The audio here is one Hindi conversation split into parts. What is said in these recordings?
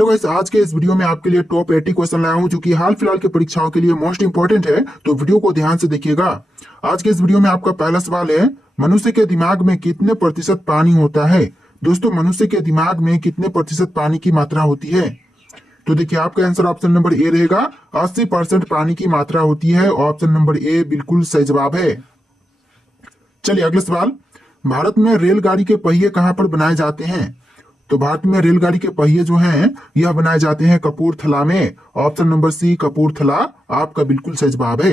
हेलो गाइस, आज के इस वीडियो में आपके लिए टॉप 80 क्वेश्चन लाया हूं जो कि हाल फिलहाल की परीक्षाओं के लिए मोस्ट इंपॉर्टेंट है। तो वीडियो को ध्यान से देखिएगा। आज के इस वीडियो में आपका पहला सवाल है, मनुष्य के दिमाग में कितने प्रतिशत पानी होता है। दोस्तों, मनुष्य के दिमाग में कितने प्रतिशत पानी की मात्रा होती है। तो देखिए, आपका आंसर ऑप्शन नंबर ए रहेगा। 80% पानी की मात्रा होती है। ऑप्शन नंबर ए बिल्कुल सही जवाब है। चलिए अगला सवाल, भारत में रेलगाड़ी के पहिए कहां पर बनाए जाते हैं। तो भारत में रेलगाड़ी के पहिए जो हैं यह बनाए जाते हैं कपूरथला में। ऑप्शन नंबर सी कपूरथला आपका बिल्कुल सही जवाब है।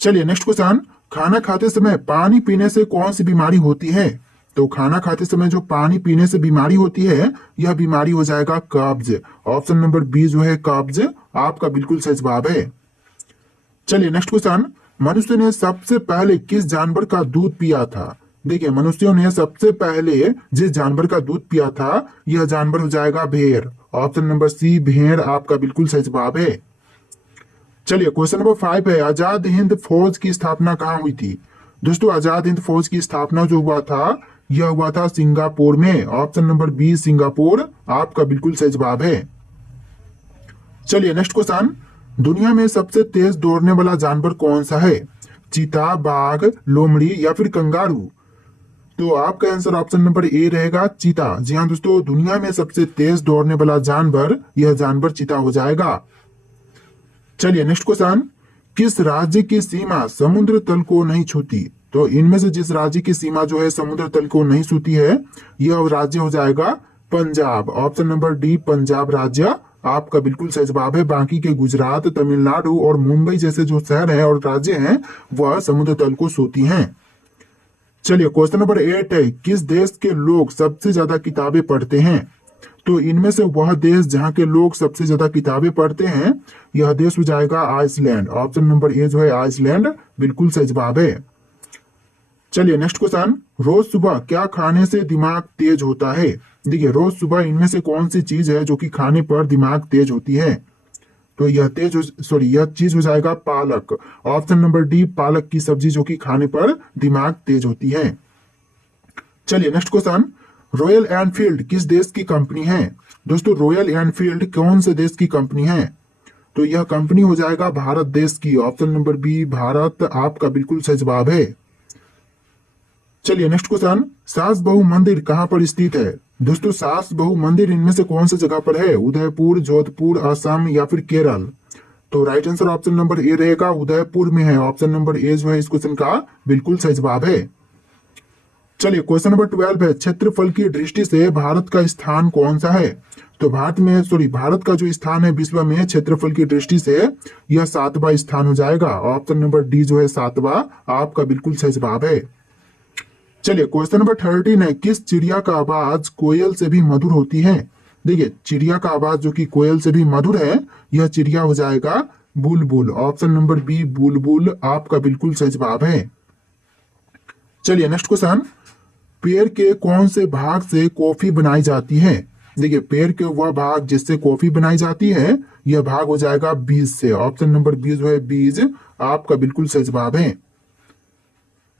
चलिए नेक्स्ट क्वेश्चन, खाना खाते समय पानी पीने से कौन सी बीमारी होती है। तो खाना खाते समय जो पानी पीने से बीमारी होती है यह बीमारी हो जाएगा कब्ज। ऑप्शन नंबर बी जो है कब्ज आपका बिल्कुल सही जवाब है। चलिए नेक्स्ट क्वेश्चन, मनुष्य ने सबसे पहले किस जानवर का दूध पिया था। देखिए, मनुष्यों ने सबसे पहले जिस जानवर का दूध पिया था यह जानवर हो जाएगा भेड़। ऑप्शन नंबर सी भेड़ आपका बिल्कुल सही जवाब है। चलिए क्वेश्चन नंबर 5 है, आजाद हिंद फौज की स्थापना कहाँ हुई थी। दोस्तों, आजाद हिंद फौज की स्थापना जो हुआ था यह हुआ था सिंगापुर में। ऑप्शन नंबर बी सिंगापुर आपका बिल्कुल सही जवाब है। चलिए नेक्स्ट क्वेश्चन, दुनिया में सबसे तेज दौड़ने वाला जानवर कौन सा है। चीता, बाघ, लोमड़ी या फिर कंगारू। तो आपका आंसर ऑप्शन नंबर ए रहेगा चीता। जी हाँ दोस्तों, दुनिया में सबसे तेज दौड़ने वाला जानवर यह जानवर चीता हो जाएगा। चलिए नेक्स्ट क्वेश्चन, किस राज्य की सीमा समुद्र तल को नहीं छूती। तो इनमें से जिस राज्य की सीमा जो है समुद्र तल को नहीं छूती है यह राज्य हो जाएगा Punjab. Option number D Punjab राज्य आपका बिल्कुल सही जवाब है। बाकी के गुजरात, तमिलनाडु और मुंबई जैसे जो शहर हैं और राज्य हैं वह समुद्र तल को छूती हैं। चलिए क्वेश्चन नंबर 8 है, किस देश के लोग सबसे ज्यादा किताबें पढ़ते हैं। तो इनमें से वह देश जहां के लोग सबसे ज्यादा किताबें पढ़ते हैं यह देश हो जाएगा आइसलैंड। ऑप्शन नंबर ए जो है आइसलैंड बिल्कुल सही जवाब है। चलिए नेक्स्ट क्वेश्चन, रोज सुबह क्या खाने से दिमाग तेज होता है। देखिए, रोज सुबह इनमें से कौन सी चीज है जो कि खाने पर दिमाग तेज होती है। तो यह यह चीज हो जाएगा पालक। ऑप्शन नंबर डी पालक की सब्जी जो कि खाने पर दिमाग तेज होती है। चलिए नेक्स्ट क्वेश्चन, रॉयल एनफील्ड किस देश की कंपनी है। दोस्तों, रॉयल एनफील्ड कौन से देश की कंपनी है। तो यह कंपनी हो जाएगा भारत देश की। ऑप्शन नंबर बी भारत आपका बिल्कुल सही जवाब है। चलिए नेक्स्ट क्वेश्चन, सास बहू मंदिर कहां पर स्थित है। दोस्तों, सास बहू मंदिर इनमें से कौन सी जगह पर है। उदयपुर, जोधपुर, असम या फिर केरल। तो राइट आंसर ऑप्शन नंबर ए रहेगा उदयपुर में है। ऑप्शन नंबर ए जो है इस क्वेश्चन का बिल्कुल सही जवाब है। चलिए क्वेश्चन नंबर 12 है, क्षेत्रफल की दृष्टि से भारत का स्थान कौन सा है। तो भारत का जो स्थान है विश्व में क्षेत्रफल की दृष्टि से यह 7वां स्थान हो जाएगा। ऑप्शन नंबर डी जो है 7वां आपका बिल्कुल सही जवाब है। चलिए क्वेश्चन नंबर 13 है, किस चिड़िया का आवाज कोयल से भी मधुर होती है। देखिए, चिड़िया का आवाज जो कि कोयल से भी मधुर है यह चिड़िया हो जाएगा बुलबुल। ऑप्शन नंबर बी बुलबुल आपका बिल्कुल सही जवाब है। चलिए नेक्स्ट क्वेश्चन, पेड़ के कौन से भाग से कॉफी बनाई जाती है। देखिए, पेड़ के वह भाग जिससे कॉफी बनाई जाती है यह भाग हो जाएगा बीज से। ऑप्शन नंबर बी जो है बीज आपका बिल्कुल सही जवाब है।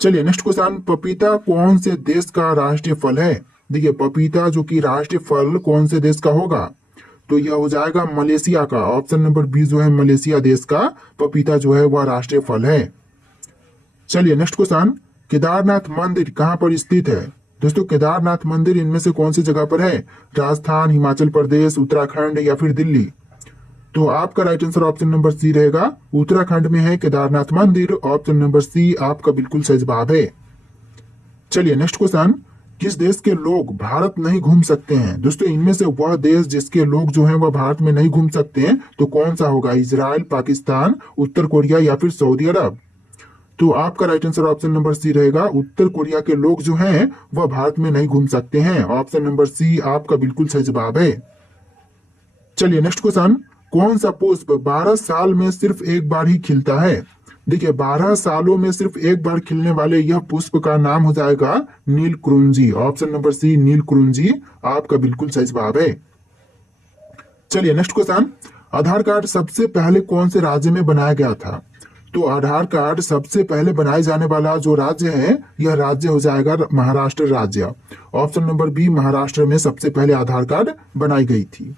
चलिए नेक्स्ट क्वेश्चन, पपीता कौन से देश का राष्ट्रीय फल है। देखिए, पपीता जो कि राष्ट्रीय फल कौन से देश का होगा। तो यह हो जाएगा मलेशिया का। ऑप्शन नंबर बी जो है मलेशिया देश का पपीता जो है वह राष्ट्रीय फल है। चलिए नेक्स्ट क्वेश्चन, केदारनाथ मंदिर कहां पर स्थित है। दोस्तों, केदारनाथ मंदिर इनमें से कौन सी जगह पर है। राजस्थान, हिमाचल प्रदेश, उत्तराखंड या फिर दिल्ली। तो आपका right answer option number C रहेगा उत्तराखंड में है केदारनाथ मंदिर। ऑप्शन नंबर सी आपका बिल्कुल सही जवाब है। चलिए नेक्स्ट क्वेश्चन, किस देश के लोग भारत नहीं घूम सकते हैं। दोस्तों, इनमें से वह देश जिसके लोग जो हैं वह भारत में नहीं घूम सकते हैं तो कौन सा होगा। इजराइल, पाकिस्तान, उत्तर कोरिया या फिर सऊदी अरब। तो आपका right answer option number C रहेगा उत्तर कोरिया के लोग जो हैं वह भारत में नहीं घूम सकते हैं। ऑप्शन नंबर सी आपका बिल्कुल सही जवाब है। चलिए नेक्स्ट क्वेश्चन, कौन सा पुष्प 12 साल में सिर्फ एक बार ही खिलता है। देखिए, 12 सालों में सिर्फ एक बार खिलने वाले यह पुष्प का नाम हो जाएगा नीलकुरुंजी। ऑप्शन नंबर सी नीलकुरुंजी आपका बिल्कुल सही जवाब है। चलिए नेक्स्ट क्वेश्चन, आधार कार्ड सबसे पहले कौन से राज्य में बनाया गया था। तो आधार कार्ड सबसे पहले बनाए जाने वाला जो राज्य है यह राज्य हो जाएगा महाराष्ट्र राज्य। ऑप्शन नंबर बी महाराष्ट्र में सबसे पहले आधार कार्ड बनाई गई थी।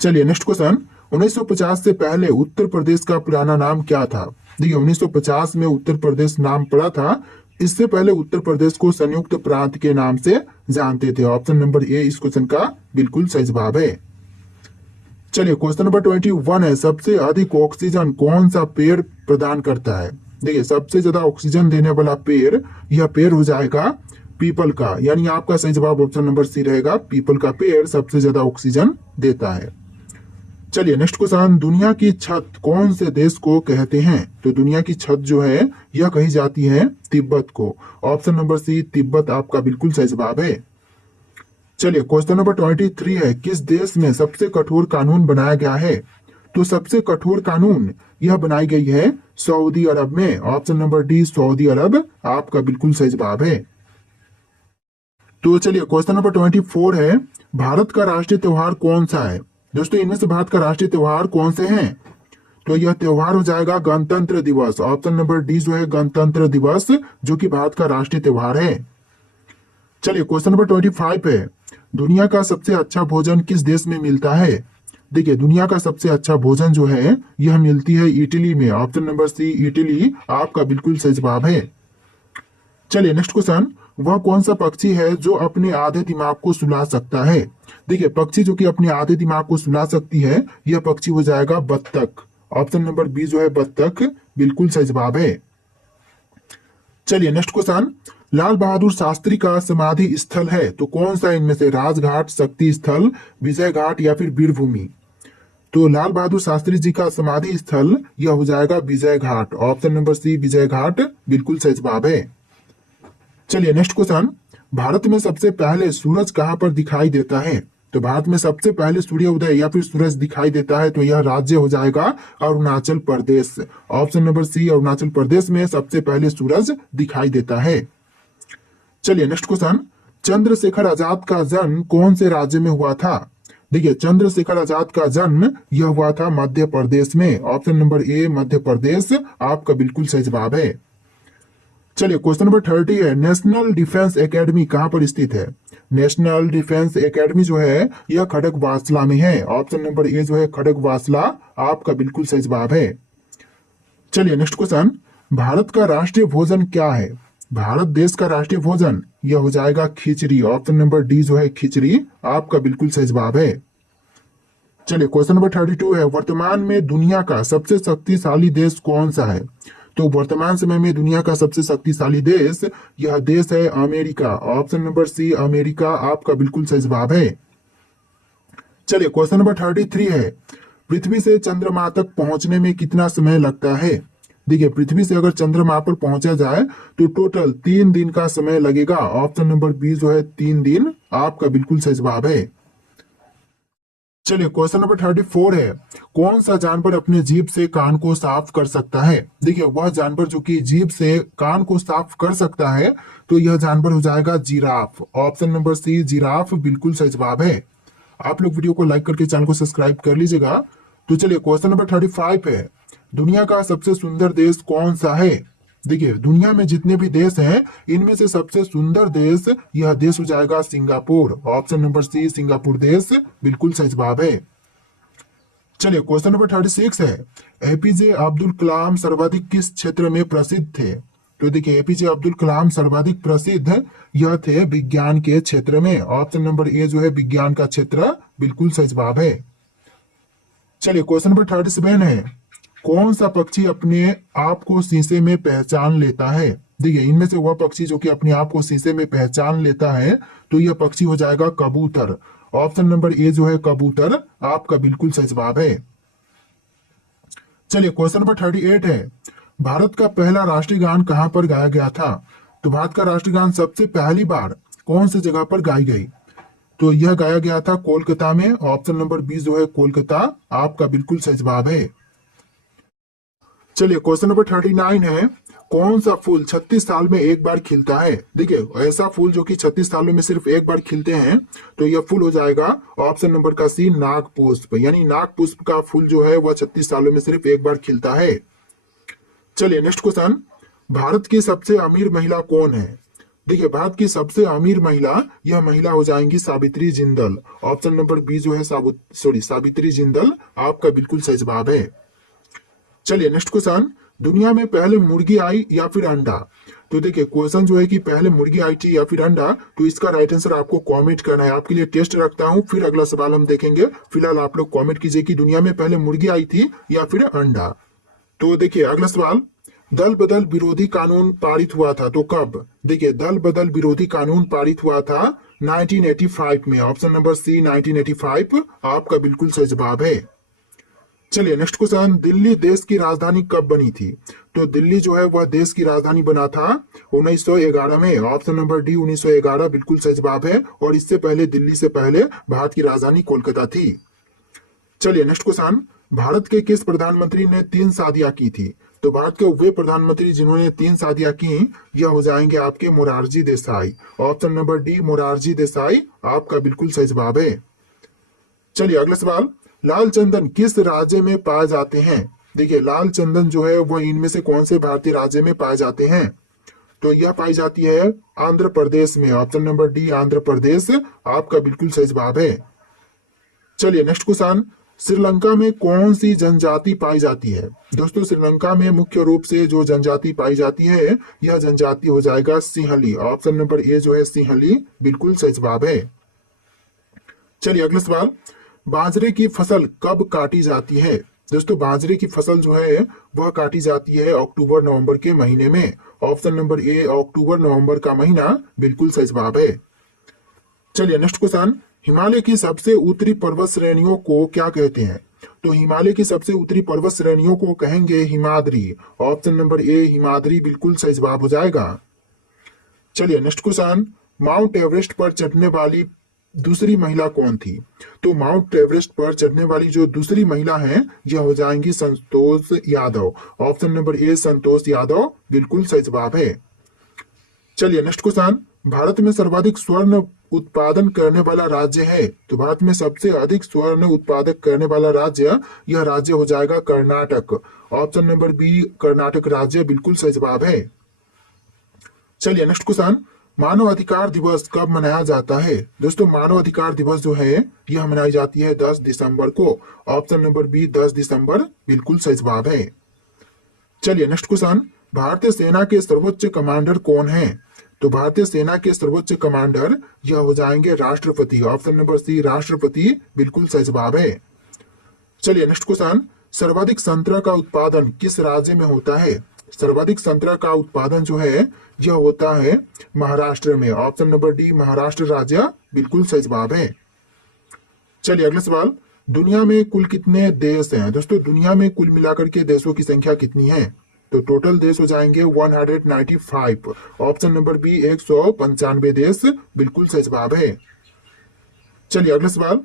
चलिए नेक्स्ट क्वेश्चन, 1950 से पहले उत्तर प्रदेश का पुराना नाम क्या था? देखिए 1950 में उत्तर प्रदेश नाम पड़ा था। इससे पहले उत्तर प्रदेश को संयुक्त प्रांत के नाम से जानते थे। ऑप्शन नंबर ए इस क्वेश्चन का बिल्कुल सही जवाब है। चलिए क्वेश्चन नंबर 21 है, सबसे अधिक ऑक्सीजन कौन सा पेड़ प्रदान करता है? देखिए सबसे ज्यादा ऑक्सीजन देने वाला पेड़, यह पेड़ हो जाएगा पीपल का, यानी आपका सही जवाब ऑप्शन नंबर सी रहेगा। पीपल का पेड़ सबसे ज्यादा ऑक्सीजन देता है। चलिए नेक्स्ट क्वेश्चन, दुनिया की छत कौन से देश को कहते हैं? तो दुनिया की छत जो है यह कही जाती है तिब्बत को। ऑप्शन नंबर सी तिब्बत आपका बिल्कुल सही जवाब है। चलिए क्वेश्चन नंबर 23 है, किस देश में सबसे कठोर कानून बनाया गया है? तो सबसे कठोर कानून यह बनाई गई है सऊदी अरब में। ऑप्शन नंबर डी सऊदी अरब आपका बिल्कुल सही जवाब है। तो चलिए क्वेश्चन नंबर 24 है, भारत का राष्ट्रीय त्योहार कौन सा है? दोस्तों इनमें से भारत का राष्ट्रीय त्योहार कौन से हैं? तो यह त्योहार हो जाएगा गणतंत्र दिवस। ऑप्शन नंबर डी जो है गणतंत्र दिवस, जो कि भारत का राष्ट्रीय त्योहार है। चलिए क्वेश्चन नंबर 25 है, दुनिया का सबसे अच्छा भोजन किस देश में मिलता है? देखिए दुनिया का सबसे अच्छा भोजन जो है यह मिलती है इटली में। ऑप्शन नंबर सी इटली आपका बिल्कुल सही जवाब है। चलिए नेक्स्ट क्वेश्चन, वह कौन सा पक्षी है जो अपने आधे दिमाग को सुला सकता है? देखिए पक्षी जो कि अपने आधे दिमाग को सुला सकती है, यह पक्षी हो जाएगा बत्तख। ऑप्शन नंबर बी जो है बत्तख बिल्कुल सही जवाब है। चलिए नेक्स्ट क्वेश्चन, लाल बहादुर शास्त्री का समाधि स्थल है तो कौन सा इनमें से? राजघाट, शक्ति स्थल, विजय घाट या फिर वीरभूमि? तो लाल बहादुर शास्त्री जी का समाधि स्थल यह हो जाएगा विजय घाट। ऑप्शन नंबर सी विजय घाट बिल्कुल सही जवाब है। चलिए नेक्स्ट क्वेश्चन, भारत में सबसे पहले सूरज कहां पर दिखाई देता है? तो भारत में सबसे पहले सूर्य उदय या फिर सूरज दिखाई देता है तो यह राज्य हो जाएगा अरुणाचल प्रदेश। ऑप्शन नंबर सी अरुणाचल प्रदेश में सबसे पहले सूरज दिखाई देता है। चलिए नेक्स्ट क्वेश्चन, चंद्रशेखर आजाद का जन्म कौन से राज्य में हुआ था? देखिए चंद्रशेखर आजाद का जन्म यह हुआ था मध्य प्रदेश में। ऑप्शन नंबर ए मध्य प्रदेश आपका बिल्कुल सही जवाब है। चलिए क्वेश्चन नंबर 30 है, नेशनल डिफेंस एकेडमी कहां पर स्थित है? नेशनल डिफेंस एकेडमी जो है यह खड़गवासला में है। ऑप्शन नंबर ए जो है खड़गवासला आपका बिल्कुल सही जवाब है। चलिए नेक्स्ट क्वेश्चन, भारत का राष्ट्रीय भोजन क्या है? भारत देश का राष्ट्रीय भोजन यह हो जाएगा खिचड़ी। ऑप्शन नंबर डी जो है खिचड़ी आपका बिल्कुल सही जवाब है। चलिए क्वेश्चन नंबर 32 है, वर्तमान में दुनिया का सबसे शक्तिशाली देश कौन सा है? तो वर्तमान समय में दुनिया का सबसे शक्तिशाली देश यह देश है America. Option number C America आपका बिल्कुल सही जवाब है। चलिए क्वेश्चन नंबर 33 है, पृथ्वी से चंद्रमा तक पहुंचने में कितना समय लगता है? देखिए पृथ्वी से अगर चंद्रमा पर पहुंचा जाए तो टोटल 3 दिन का समय लगेगा। ऑप्शन नंबर बी जो है 3 दिन आपका बिल्कुल सही जवाब है। चलिए क्वेश्चन नंबर 34 है, कौन सा जानवर अपने जीभ से कान को साफ कर सकता है? देखिए वह जानवर जो कि जीभ से कान को साफ कर सकता है तो यह जानवर हो जाएगा giraffe. Option number C giraffe बिल्कुल सही जवाब है। आप लोग वीडियो को लाइक करके चैनल को सब्सक्राइब कर लीजिएगा। तो चलिए क्वेश्चन नंबर 35 है, दुनिया का सबसे सुंदर देश कौन सा है? देखिए दुनिया में जितने भी देश हैं इनमें से सबसे सुंदर देश यह देश हो जाएगा Singapore. Option number C Singapore देश बिल्कुल सही जवाब है। चलिए क्वेश्चन नंबर 36 है, एपीजे अब्दुल कलाम सर्वाधिक किस क्षेत्र में प्रसिद्ध थे? तो देखिए एपीजे अब्दुल कलाम सर्वाधिक प्रसिद्ध यह थे विज्ञान के क्षेत्र में। ऑप्शन नंबर ए जो है विज्ञान का क्षेत्र बिल्कुल सही जवाब है। चलिए क्वेश्चन नंबर 37 है, कौन सा पक्षी अपने आप को शीशे में पहचान लेता है? देखिए इनमें से वह पक्षी जो कि अपने आप को शीशे में पहचान लेता है तो यह पक्षी हो जाएगा कबूतर। ऑप्शन नंबर ए जो है कबूतर आपका बिल्कुल सही जवाब है। चलिए क्वेश्चन नंबर 38 है, भारत का पहला राष्ट्रीय गान कहां पर गाया गया था? तो भारत का राष्ट्रीय गान सबसे पहली बार कौन सी जगह पर गाई गई? तो यह गाया गया था कोलकाता में। ऑप्शन नंबर बी जो है कोलकाता आपका बिल्कुल सही जवाब है। चलिए क्वेश्चन नंबर 39 है, कौन सा फूल 36 साल में एक बार खिलता है? देखिए ऐसा फूल जो कि 36 सालों में सिर्फ एक बार खिलते हैं तो यह फूल हो जाएगा ऑप्शन नंबर का सी नाग पुष्प। यानी नाग पुष्प का फूल जो है वह 36 सालों में सिर्फ एक बार खिलता है। चलिए नेक्स्ट क्वेश्चन, भारत की सबसे अमीर महिला कौन है? देखिए भारत की सबसे अमीर महिला, यह महिला हो जाएंगी Savitri Jindal. Option number B जो है सावित्री जिंदल आपका बिल्कुल सही जवाब है। चलिए नेक्स्ट क्वेश्चन, दुनिया में पहले मुर्गी आई या फिर अंडा? तो देखिए क्वेश्चन जो है कि पहले मुर्गी आई थी या फिर अंडा, तो इसका राइट आंसर आपको कमेंट करना है। आपके लिए टेस्ट रखता हूं, फिर अगला सवाल हम देखेंगे। फिलहाल आप लोग कमेंट कीजिए कि दुनिया में पहले मुर्गी आई थी या फिर अंडा। तो देखिए अगला सवाल, दल बदल विरोधी कानून पारित हुआ था तो कब? देखिए दल बदल विरोधी कानून पारित हुआ था 1985 में। ऑप्शन नंबर सी 1985 आपका बिल्कुल सही जवाब है। चलिए नेक्स्ट क्वेश्चन, दिल्ली देश की राजधानी कब बनी थी? तो दिल्ली जो है वह देश की राजधानी बना था 1911 में। ऑप्शन नंबर डी 1911 बिल्कुल सही जवाब है। और इससे पहले दिल्ली से पहले भारत की राजधानी कोलकाता थी। चलिए नेक्स्ट क्वेश्चन, भारत के किस प्रधानमंत्री ने 3 शादियां की थी? तो भारत के वे प्रधानमंत्री जिन्होंने 3 शादियां की, यह हो जाएंगे आपके Morarji Desai. Option number D Morarji Desai आपका बिल्कुल सही जवाब है। चलिए अगला सवाल, लाल चंदन किस राज्य में पाए जाते हैं? देखिए लाल चंदन जो है वह इनमें से कौन से भारतीय राज्य में पाए जाते हैं? तो यह पाई जाती है आंध्र प्रदेश में। Option number D Andhra Pradesh आपका बिल्कुल सही जवाब है। चलिए नेक्स्ट क्वेश्चन, श्रीलंका में कौन सी जनजाति पाई जाती है? दोस्तों श्रीलंका में मुख्य रूप से जो जनजाति पाई जाती है, यह जनजाति हो जाएगा सिंहली। ऑप्शन नंबर ए जो है सिंहली बिल्कुल सही जवाब है। चलिए अगला सवाल, बाजरे की फसल कब काटी जाती है? दोस्तों बाजरे की फसल जो है वह काटी जाती है अक्टूबर नवंबर के महीने में। ऑप्शन नंबर ए अक्टूबर नवंबर का महीना बिल्कुल सही जवाब है। चलिए नेक्स्ट क्वेश्चन, हिमालय की सबसे उत्तरी पर्वत श्रेणियों को क्या कहते हैं? तो हिमालय की सबसे उत्तरी पर्वत श्रेणियों को कहेंगे हिमाद्री। ऑप्शन नंबर ए हिमाद्री बिल्कुल सही जवाब हो जाएगा। चलिए नेक्स्ट क्वेश्चन, माउंट एवरेस्ट पर चढ़ने वाली दूसरी महिला कौन थी? तो माउंट एवरेस्ट पर चढ़ने वाली जो दूसरी महिला है, यह हो जाएंगी संतोष यादव। ऑप्शन नंबर ए संतोष यादव बिल्कुल सही जवाब है। चलिए नेक्स्ट क्वेश्चन, भारत में सर्वाधिक स्वर्ण उत्पादन करने वाला राज्य है? तो भारत में सबसे अधिक स्वर्ण उत्पादक करने वाला राज्य, यह राज्य हो जाएगा Karnataka. Option number B Karnataka राज्य बिल्कुल सही जवाब है। चलिए नेक्स्ट क्वेश्चन, मानव अधिकार दिवस कब मनाया जाता है? दोस्तों मानव अधिकार दिवस जो है यह मनाई जाती है 10 दिसंबर को। ऑप्शन नंबर बी 10 दिसंबर बिल्कुल सही जवाब है। चलिए नेक्स्ट क्वेश्चन, भारतीय सेना के सर्वोच्च कमांडर कौन है? तो भारतीय सेना के सर्वोच्च कमांडर यह हो जाएंगे राष्ट्रपति। ऑप्शन नंबर सी राष्ट्रपति बिल्कुल सही जवाब है। चलिए नेक्स्ट क्वेश्चन, सर्वाधिक संतरा का उत्पादन किस राज्य में होता है? सर्वाधिक संतरा का उत्पादन जो है यह होता है महाराष्ट्र में। ऑप्शन नंबर डी महाराष्ट्र राज्य बिल्कुल सही जवाब है। चलिए अगला सवाल, दुनिया में कुल कितने देश हैं? दोस्तों दुनिया में कुल मिलाकर के देशों की संख्या कितनी है? तो टोटल देश हो जाएंगे 195। ऑप्शन नंबर बी 195 देश बिल्कुल सही जवाब है। चलिए अगला सवाल,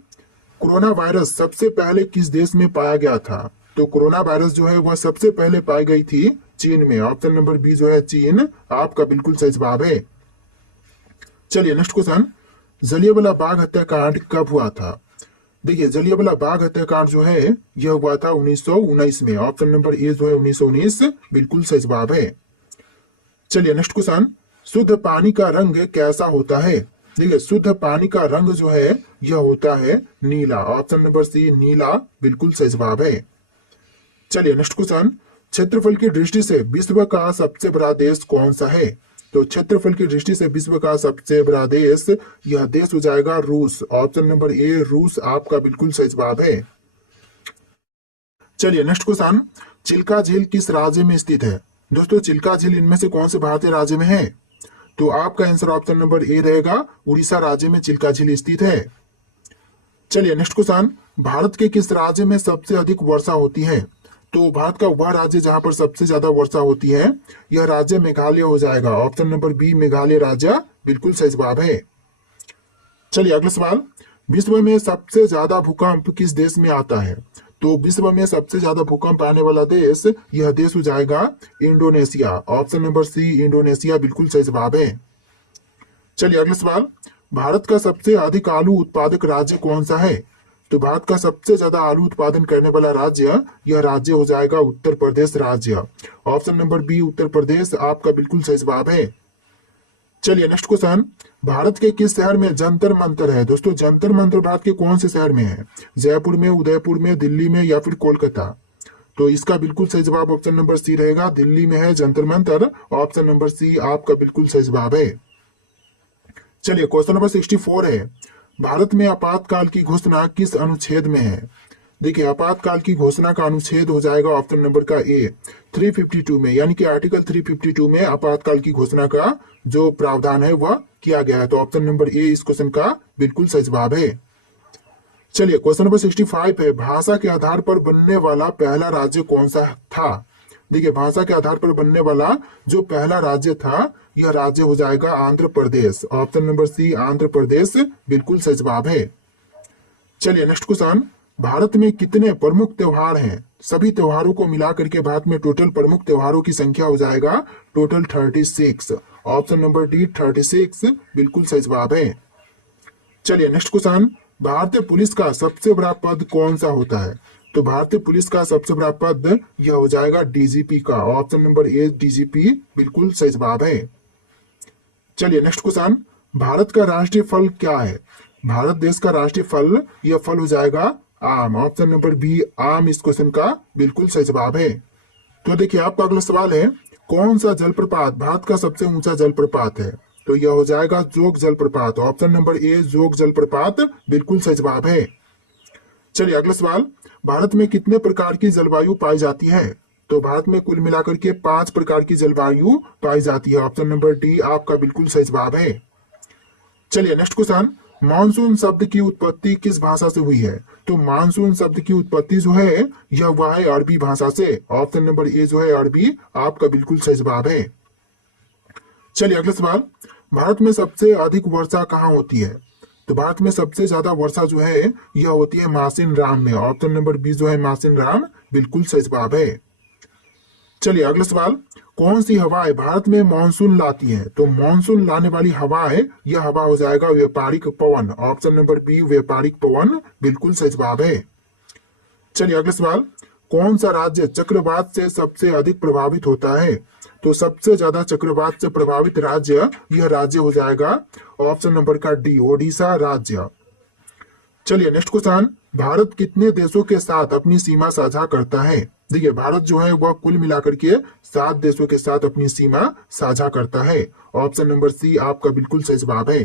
कोरोना वायरस सबसे पहले किस देश में पाया गया था? तो कोरोना वायरस जो है वह सबसे पहले पाई गई थी चीन में। ऑप्शन नंबर बी जो है चीन आपका बिल्कुल सही जवाब है। चलिए नेक्स्ट क्वेश्चन, जलियांवाला बाग हत्याकांड कब हुआ था? देखिए जलियांवाला बाग हत्याकांड जो है यह हुआ था 1919 में। ऑप्शन नंबर ए जो है 1919 बिल्कुल सही जवाब है। चलिए नेक्स्ट क्वेश्चन, शुद्ध पानी का रंग कैसा होता है? देखिए शुद्ध पानी का रंग जो है यह होता है नीला। ऑप्शन नंबर सी नीला बिल्कुल सही जवाब है। चलिए नेक्स्ट क्वेश्चन, क्षेत्रफल की दृष्टि से विश्व का सबसे बड़ा देश कौन सा है? तो क्षेत्रफल की दृष्टि से विश्व का सबसे बड़ा देश, यह देश हो जाएगा रूस। ऑप्शन नंबर ए रूस आपका बिल्कुल सही जवाब है। चलिए नेक्स्ट क्वेश्चन, चिल्का झील किस राज्य में स्थित है? दोस्तों चिल्का झील इनमें से कौन से भारतीय राज्य में है? तो आपका आंसर ऑप्शन नंबर ए रहेगा, उड़ीसा राज्य में चिल्का झील स्थित है। चलिए नेक्स्ट क्वेश्चन, भारत के किस राज्य में सबसे अधिक वर्षा होती है? तो भारत का वह राज्य जहां पर सबसे ज्यादा वर्षा होती है, यह राज्य मेघालय हो जाएगा। ऑप्शन नंबर बी मेघालय राज्य बिल्कुल सही जवाब है। चलिए अगला सवाल, विश्व में सबसे ज्यादा भूकंप किस देश में आता है? तो विश्व में सबसे ज्यादा भूकंप आने वाला देश, यह देश हो जाएगा Indonesia. Option number C Indonesia बिल्कुल सही जवाब है। चलिए अगला सवाल, भारत का सबसे अधिक आलू उत्पादक राज्य कौन सा है? तो भारत का सबसे ज्यादा आलू उत्पादन करने वाला राज्य, यह राज्य हो जाएगा उत्तर प्रदेश राज्य। Option number B Uttar Pradesh आपका बिल्कुल सही जवाब है। चलिए नेक्स्ट क्वेश्चन, भारत के किस शहर में जंतर मंतर है? दोस्तों जंतर मंतर भारत के कौन से शहर में है? जयपुर में, उदयपुर में, दिल्ली में या फिर कोलकाता? तो इसका बिल्कुल सही जवाब ऑप्शन नंबर सी रहेगा, दिल्ली में है Jantar Mantar. Option number C आपका बिल्कुल सही जवाब है। चलिए क्वेश्चन नंबर 64 है, भारत में आपातकाल की घोषणा किस अनुच्छेद में है? देखिए आपातकाल की घोषणा का अनुच्छेद हो जाएगा ऑप्शन नंबर का ए 352 में, यानी कि आर्टिकल 352 में आपातकाल की घोषणा का जो प्रावधान है वह किया गया है। तो ऑप्शन नंबर ए इस क्वेश्चन का बिल्कुल सही जवाब है। चलिए क्वेश्चन नंबर 65 है, भाषा के आधार पर बनने वाला पहला राज्य कौन सा था? देखिए भाषा के आधार पर बनने वाला जो पहला राज्य था यह राज्य हो जाएगा आंध्र प्रदेश। ऑप्शन नंबर सी आंध्र प्रदेश बिल्कुल सही जवाब है। चलिए नेक्स्ट क्वेश्चन, भारत में कितने प्रमुख त्योहार हैं? सभी त्योहारों को मिलाकर के भारत में टोटल प्रमुख त्योहारों की संख्या हो जाएगा टोटल 36। ऑप्शन नंबर डी 36 बिल्कुल सही जवाब है। चलिए नेक्स्ट क्वेश्चन, भारतीय पुलिस का सबसे बड़ा पद कौन सा होता है? तो भारतीय पुलिस का सबसे बड़ा पद यह हो जाएगा डीजीपी का। ऑप्शन नंबर ए डीजीपी बिल्कुल सही जवाब है। चलिए नेक्स्ट क्वेश्चन, भारत का राष्ट्रीय फल क्या है? भारत देश का राष्ट्रीय फल यह फल हो जाएगा आम। ऑप्शन नंबर बी आम इस क्वेश्चन का बिल्कुल सही जवाब है। तो देखिए आपका अगला सवाल है, कौन सा जलप्रपात भारत का सबसे ऊंचा जलप्रपात है? तो यह हो जाएगा जोग जलप्रपात। ऑप्शन नंबर ए जोग जलप्रपात बिल्कुल सही जवाब है। चलिए अगला सवाल, भारत में कितने प्रकार की जलवायु पाई जाती है? तो भारत में कुल मिलाकर के 5 प्रकार की जलवायु पाई जाती है। ऑप्शन नंबर डी आपका बिल्कुल सही जवाब है। चलिए नेक्स्ट क्वेश्चन, मानसून शब्द की उत्पत्ति किस भाषा से हुई है? तो मानसून शब्द की उत्पत्ति जो है यह हुआ है अरबी भाषा से। ऑप्शन नंबर ए जो है अरबी आपका बिल्कुल सही जवाब है। चलिए अगला सवाल, भारत में सबसे अधिक वर्षा कहाँ होती है? तो भारत में सबसे ज्यादा वर्षा जो है यह होती है मासिन राम में। ऑप्शन नंबर बी जो है मासिन राम बिल्कुल सही जवाब है। चलिए अगला सवाल, कौन सी हवाएं भारत में मानसून लाती है? तो मानसून लाने वाली हवा है यह हवा हो जाएगा व्यापारिक पवन। ऑप्शन नंबर बी व्यापारिक पवन बिल्कुल सही जवाब है। चलिए अगला सवाल, कौन सा राज्य चक्रवात से सबसे अधिक प्रभावित होता है? तो सबसे ज्यादा चक्रवात से प्रभावित राज्य यह राज्य हो जाएगा ऑप्शन नंबर का डी ओडिशा राज्य। चलिए नेक्स्ट क्वेश्चन, भारत कितने देशों के साथ अपनी सीमा साझा करता है? देखिए भारत जो है वह कुल मिलाकर के 7 देशों के साथ अपनी सीमा साझा करता है। ऑप्शन नंबर सी आपका बिल्कुल सही जवाब है।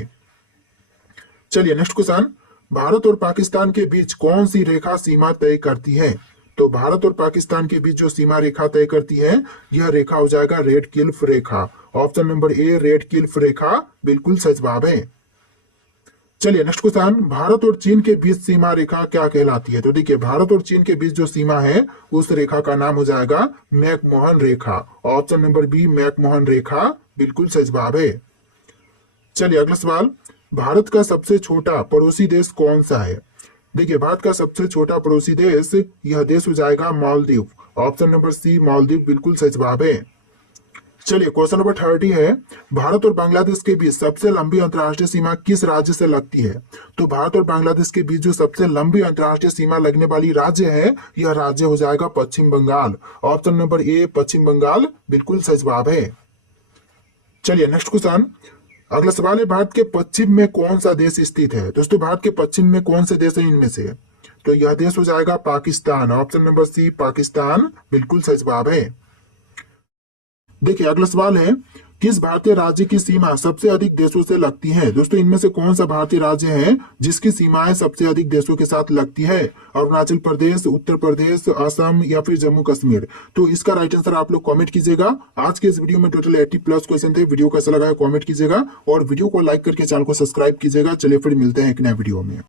चलिए नेक्स्ट क्वेश्चन, भारत और पाकिस्तान के बीच कौन सी रेखा सीमा तय करती है? तो भारत और पाकिस्तान के बीच जो सीमा रेखा तय करती है यह रेखा हो जाएगा रेड क्लिफ रेखा। Option number A Radcliffe रेखा बिल्कुल सही जवाब है। चलिए नेक्स्ट क्वेश्चन, भारत और चीन के बीच सीमा रेखा क्या कहलाती है? तो देखिए भारत और चीन के बीच जो सीमा है उस रेखा का नाम हो जाएगा मैकमोहन रेखा। ऑप्शन नंबर बी मैकमोहन रेखा बिल्कुल सही जवाब है। चलिए अगला सवाल, भारत का सबसे छोटा पड़ोसी देश कौन सा है? देखिए भारत का सबसे छोटा पड़ोसी देश यह देश हो जाएगा Maldives. Option number C Maldives बिल्कुल सही जवाब है। चलिए क्वेश्चन नंबर 30 है, भारत और बांग्लादेश के बीच सबसे लंबी अंतर्राष्ट्रीय सीमा किस राज्य से लगती है? तो भारत और बांग्लादेश के बीच जो सबसे लंबी अंतर्राष्ट्रीय सीमा लगने वाली राज्य है यह राज्य हो जाएगा पश्चिम बंगाल। ऑप्शन नंबर ए पश्चिम बंगाल बिल्कुल सही जवाब है। चलिए नेक्स्ट क्वेश्चन, अगला सवाल है, भारत के पश्चिम में कौन सा देश स्थित है? दोस्तों भारत के पश्चिम में कौन से देश है इनमें से? तो यह देश हो जाएगा Pakistan. Option number C Pakistan बिल्कुल सही जवाब है। देखिए अगला सवाल है, किस भारतीय राज्य की सीमा सबसे अधिक देशों से लगती है? दोस्तों इनमें से कौन सा भारतीय राज्य है जिसकी सीमाएं सबसे अधिक देशों के साथ लगती है? अरुणाचल प्रदेश, उत्तर प्रदेश, असम या फिर जम्मू कश्मीर? तो इसका राइट आंसर आप लोग कमेंट कीजिएगा। आज के इस वीडियो में टोटल 80+ क्वेश्चन थे। वीडियो कैसा लगा है कमेंट कीजिएगा और वीडियो को लाइक करके चैनल को सब्सक्राइब कीजिएगा। चलिए फिर मिलते हैं एक नए वीडियो में।